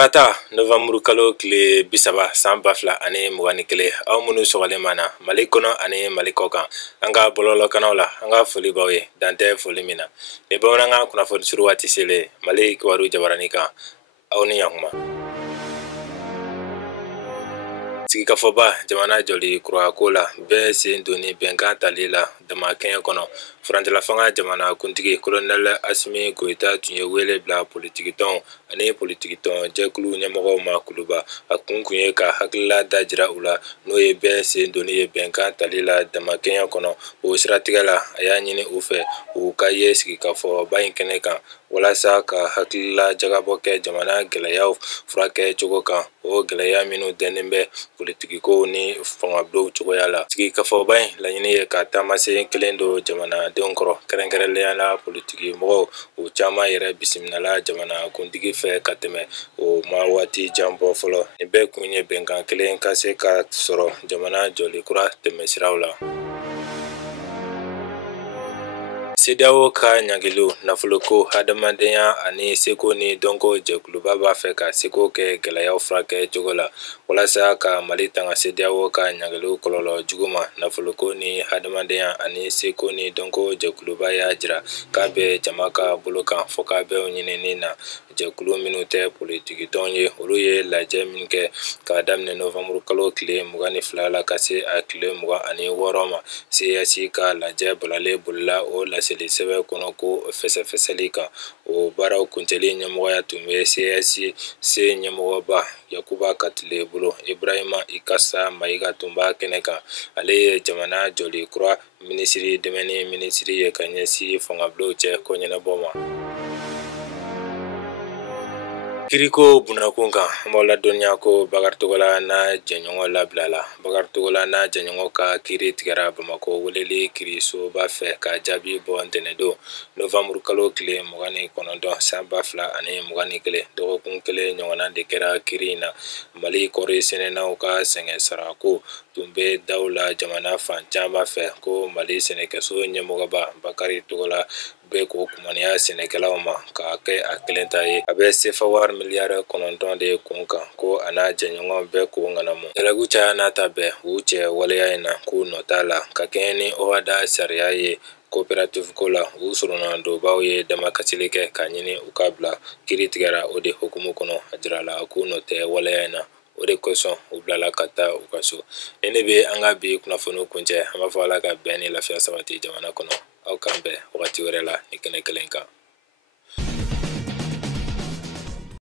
Tarata November kalo kile 30 san 2021 aw minnu sɔgɔlen mana Mali kɔnɔ ani Mali kɔkan an ka bɔlɔlɔ kanaw la an ka foli baw ye dantɛ foli min na ni bamanankan kunnafoni suru waati selen Mali kibaru jabarani kan aw ni yakuma sigikafɔba jamana jɔli kurako la bɛɛ sen donni bɛnkan tali la damakɛɲɛ kɔnɔ furancɛla fanga jamana kuntigi kolonɛl Asimi Goita tun ye wele bila politiki tɔnw ani politiki tɔn jɛkulu ɲɛmɔgɔw ma kuluba a kun ye ka hakilila dajira u la n'o ye bɛɛ sen donni ye bɛnkan tali la damakɛɲɛ kɔnɔ o siratigɛ la a y'a ɲini u fɛ u ka ye sigikafɔba in kɛnɛ kan walasa ka hakilila jagabɔ kɛ jamana gɛlɛyaw furakɛ cogo kan o gɛlɛya minnu dɛnnen bɛ politigiko ni fangabulon cogoya la sigikafɔba in laɲini ye ka taamasen kelen do jamanadenw kɔrɔ kɛrɛnkɛrɛnnenya la politiki mɔgɔw o caman yɛrɛ bisimilala jamana kuntigi fɛ ka tɛmɛ o ma waati jan bɔ fɔlɔ nin bɛɛ kun ye bɛnkan kelen ka se ka sɔrɔ jamana jɔli kura tɛmɛsiraw la. CEDEAO ka ɲagiliw nafoloko hadamadenya ani seko ni dɔnko jɛkuluba b'a fɛ ka seko kɛ gɛlɛyaw furakɛ cogo la walasa ka Mali tanga CEDEAO ka ɲagiliw kɔlɔlɔ jugu ma nafoloko ni hadamadenya ani seko ni dɔnko jɛkuluba y'a jira k'a bɛ jama ka bolo kan fɔ k'a bɛ ɲinini na jɛkulu minnu tɛ politiki tɔn ye olu ye lajɛ min kɛ k'a daminɛ November kalo tile 22 la ka se a tile 26 ma CES ka lajɛ balalen bolila o laseli sɛbɛn kɔnɔ ko fɛsɛfɛsɛli kan o baaraw kuncɛli ɲɛmɔgɔya tun bɛ CES ɲɛmɔgɔba Yakuba Katile bolo Ibrahima Ikasa Mayiga tun b'a kɛnɛ kan ale ye jamana jɔli kura minisiri dɛmɛni minisiri ye ka ɲɛsin fangabulon cɛ ko ɲɛnabɔ ma. Kiriko bunakun kan an b'aw ladɔnniya ko Bakari Togola n'a jɛɲɔgɔn labila la Bakari Togola n'a jɛɲɔgɔn ka kiiri tigɛra Bamako weleli kiirisoba fɛ ka jaabi bɔ ntɛnɛndon November kalo tile 29 san 2021 dɔgɔkun kelen ɲɔgɔnna de kɛra kiiri in na Mali kɔɔri sɛnɛnaw ka sɛgɛn sarako tun bɛ daw la jamana fan caman fɛ ko Mali sɛnɛkɛso ɲɛmɔgɔba Bakari Togola bɛ ko kumaniya sɛnɛkɛlaw ma k'a kɛ a kelen ta ye a bɛ sefa wari miliyari 9 de kun kan ko a n'a jɛɲɔgɔn bɛɛ ko ŋanamu yɛlɛgu caya n'a ta bɛɛ u cɛ waleya in na k'u nɔ t'a la ka kɛɲɛ ni OHADA sariya ye coopérative ko la u surunalendonbaw ye damakasili kɛ ka ɲini u ka bila kiiri tigɛra o de hukumu kɔnɔ a jirala k'u nɔ tɛ waleya in na o de kosɔn u bilala ka taa u ka so ni ne bɛ an ka bi kunnafoniw kuncɛ an b'a fɔ Ala ka bɛn ni lafiya sabati jamana kɔnɔ aw k'an bɛn wagati wɛrɛ la ni kɛnɛ kelen kan.